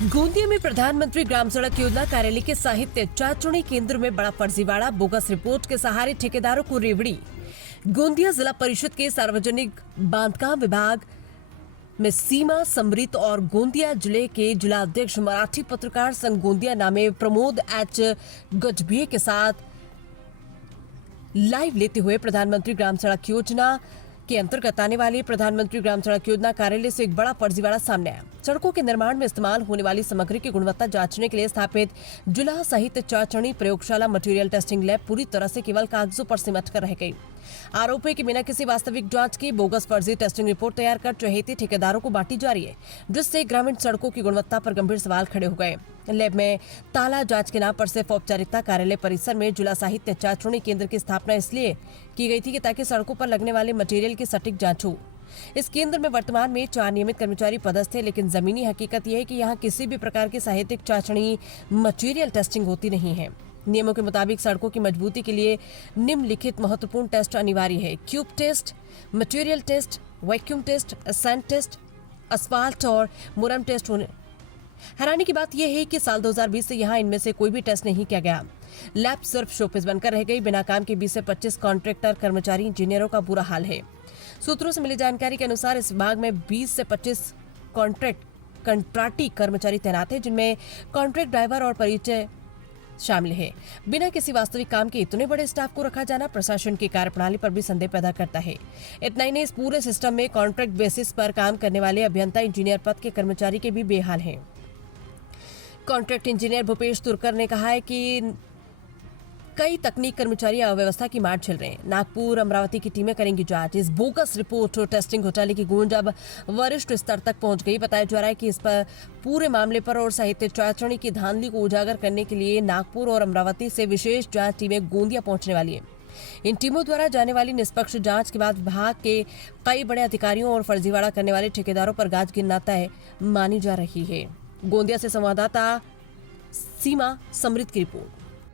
गोंदिया में प्रधानमंत्री ग्राम सड़क योजना कार्यालय के साहित्य चाचणी केंद्र में बड़ा फर्जीवाड़ा, बोगस रिपोर्ट के सहारे ठेकेदारों को रेवड़ी। गोंदिया जिला परिषद के सार्वजनिक बांधकाम विभाग में सीमा समृत और गोंदिया जिले के जिला अध्यक्ष मराठी पत्रकार संघ गोंदिया नामे प्रमोद एच गजभिये के साथ लाइव लेते हुए प्रधानमंत्री ग्राम सड़क योजना के अंतर्गत आने वाली प्रधानमंत्री ग्राम सड़क योजना कार्यालय से एक बड़ा फर्जीवाड़ा सामने आया। सड़कों के निर्माण में इस्तेमाल होने वाली सामग्री की गुणवत्ता जांचने के लिए स्थापित जिला साहित्य चाचणी प्रयोगशाला मटेरियल टेस्टिंग लैब पूरी तरह से केवल कागजों पर सिमट कर रह गई। आरोप है कि बिना किसी वास्तविक जांच के बोगस फर्जी टेस्टिंग रिपोर्ट तैयार कर चहेती ठेकेदारों को बांटी जा रही है, जिससे ग्रामीण सड़कों की गुणवत्ता पर गंभीर सवाल खड़े हो गए। लैब में ताला जांच के नाम पर सिर्फ औपचारिकता कार्यालय परिसर में जिला साहित्य चाचणी केंद्र की स्थापना इसलिए की गई थी कि ताकि सड़कों पर लगने वाले मटेरियल की सटीक जांच हो। इस केंद्र में वर्तमान में 4 नियमित कर्मचारी पदस्थ थे, लेकिन जमीनी हकीकत यह है कि यहाँ किसी भी प्रकार की साहित्यिक चाचणी मटेरियल टेस्टिंग होती नहीं है। नियमों के मुताबिक सड़कों की मजबूती के लिए निम्नलिखित महत्वपूर्ण टेस्ट अनिवार्य है: cube test, material test, vacuum test, sand test, asphalt और मुरम टेस्ट होने। हैरानी की बात यह है कि साल 2020 से यहाँ इनमें से कोई भी टेस्ट नहीं किया गया। लैब सिर्फ शोपीस बनकर रह गई। बिना काम के 20 से 25 कॉन्ट्रैक्टर, कर्मचारी, इंजीनियरों का बुरा हाल है। सूत्रों से मिली जानकारी के अनुसार इस विभाग में 20 से 25 कंट्राक्टी कर्मचारी तैनात हैं, जिनमें कॉन्ट्रैक्ट ड्राइवर और परिचय शामिल है। बिना किसी वास्तविक काम के इतने बड़े स्टाफ को रखा जाना प्रशासन की कार्यप्रणाली पर भी संदेह पैदा करता है। इतना ही नहीं, इस पूरे सिस्टम में कॉन्ट्रैक्ट बेसिस पर काम करने वाले अभियंता, इंजीनियर पद के कर्मचारी के भी बेहाल हैं। कॉन्ट्रैक्ट इंजीनियर भूपेश तुरकर ने कहा है कि कई तकनीक कर्मचारी अव्यवस्था की मार झेल रहे हैं। नागपुर, अमरावती की टीमें करेंगी जांच। इस बोगस रिपोर्ट और टेस्टिंग घोटाले की गूंज अब वरिष्ठ स्तर तक पहुंच गई। बताया जा रहा है कि इस पर पूरे मामले पर और साहित्य चाचणी की धांधली को उजागर करने के लिए नागपुर और अमरावती से विशेष जांच टीमें गोंदिया पहुंचने वाली है। इन टीमों द्वारा जाने वाली निष्पक्ष जांच के बाद विभाग के कई बड़े अधिकारियों और फर्जीवाड़ा करने वाले ठेकेदारों पर गाज गिनना तय मानी जा रही है। गोंदिया से संवाददाता सीमा समृत की रिपोर्ट।